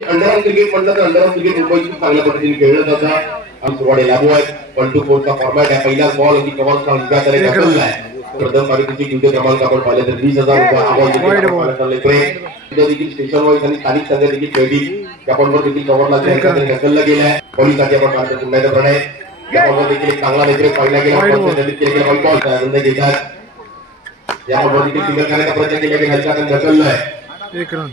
Underarm cricket म्हणलं तर underarm cricket मुंबईत खूप चांगल्या पद्धतीने खेळलं जातं. आणि सुरुवाती लागू आहे. वन टू फोरचा फॉर्मॅट आहे. पहिलाच बॉल आणि कव्हर उजव्या त्याला ढकलला आहे. प्रथम पारितोषिक युद्ध क्रमांक आपण पाहिले तर वीस हज़ार रुपये देखील देखील स्टेशन वाईज आणि स्थानिक संघ देखील खेळतील त्या बॉलवर देखील कव्हरला ढकललं गेलं आहे. बॉलिंगसाठी आपण पाहतो पुन्हा एकदा प्रणय. या बॉलवर देखील एक चांगला लेग पाहिला गेला. ball. आनंद घेतात या बॉलवर देखील सिंगल करण्याचा प्रयत्न केला गेला. ढकललं आहे. एक रन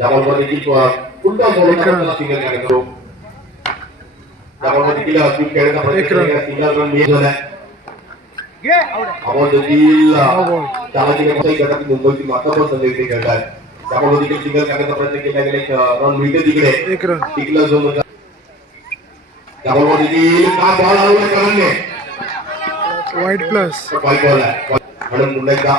त्याबरोबर देखील पुन्हा सोडवण्याचा सिंगल कार्यक्रम त्याबरोबर देखील अजून खेळाचा प्रयत्न सिंगल रन मिळत झाला आपण देखील त्याला देखील कोणत्याही गटात मुंबईतील मातापूर संघ इथे खेळत आहे. त्यामुळे देखील सिंगल करण्याचा प्रयत्न केला गेला. एक रन मिळते तिकडे. टिकला जो मुलगा त्याबरोबर देखील का बॉल आला? कारण वाईट प्लस वाईट बॉल आहे. म्हणून पुन्हा एकदा.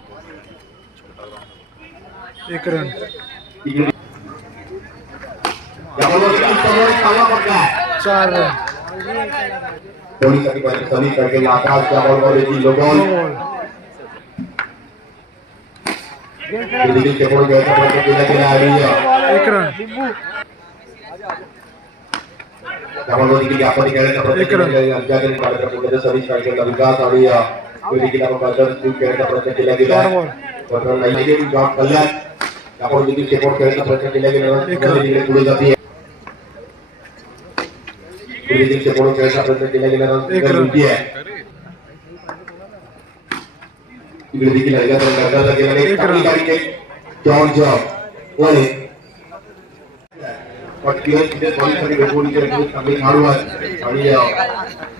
एक रन एक. चार रन पोलिसांनी पाहिलं सनी कडे आकाश त्याबरोबर देखील लो नो बॉल बॉल हे देखील चेपडून घ्यायचा प्रयत्न केला गेला आणि अ, एक रन त्याबरोबर देखील यामध्ये खेळण्याचा प्रयत्न एक केला रन. गेला ज्याकडे पाहिलं तर पुढे सनी कडे विकास अ, तो देखील आपण पाहिलं तर स्वीप खेळण्याचा प्रयत्न केला गेला चार बॉल. पण नाही जॉब कल्याण त्यामुळे देखील चेपड खेळण्याचा प्रयत्न केला गेला पुढे जाते पुढे देखील चेपड खेळण्याचा प्रयत्न केला गेला. मिळते आहे तिकडे देखील हलक्या तरी गरजाचा गेला नाही. चांगली. गाडी घेत. जॉन जॉब वर पण किरण तिथे बॉलिंगसाठी वेगवेगळी चांगली खेळाडू आहेत आणि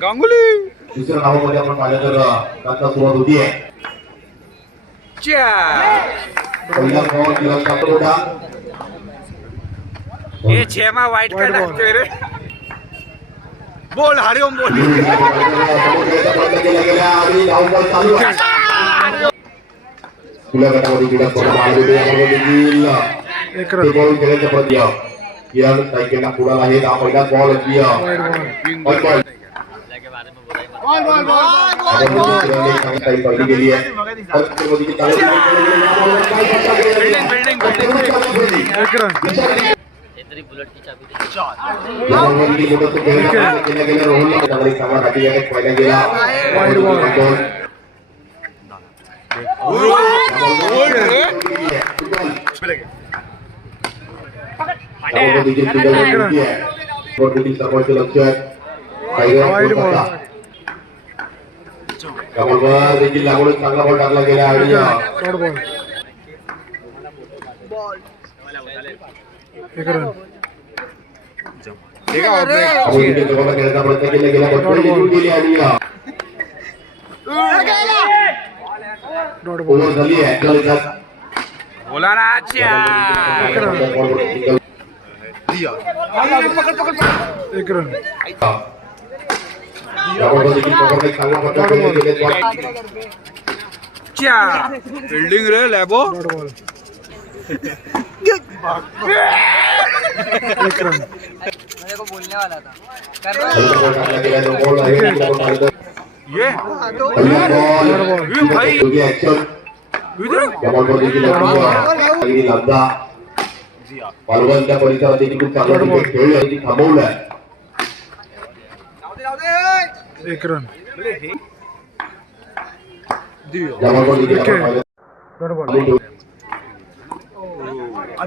गांगुली दुसऱ्या नावामध्ये आपण पाहिलं तर अ, सुरुवात होती आहे पहिला बॉल ये छेमा White का. लगते रे बोल, हरिओम बोल समोर खेळायचा प्रयत्न केला गेला आणि धावबॉल चालू आहे खुल्या गटामध्ये क्रीडा स्पर्धा आयोजित आहे. यामध्ये देखील एक ते रन बॉल खेळायचा प्रयत्न किरण सायकलला पुढार आहे हा बॉल आहे वाईट बॉल बॉल एक रन तरी बुलेट की चाबी दे या बॉलवर देखील. रोहनला चांगली. बॉल. टाकला गेला खेळण्याचा प्रयत्न केला गेला गेली बॉल ओव्हर झाली आहे बोला ना एक रन बिल्डिंग रे लॅबो बोलने वाला था ये भाई। पालवण त्या परिसरात देखील खूप चांगला खेळला थांबवलाय. Ekran. Diyor. Ekran. Not a ball.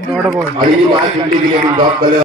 Not a ball.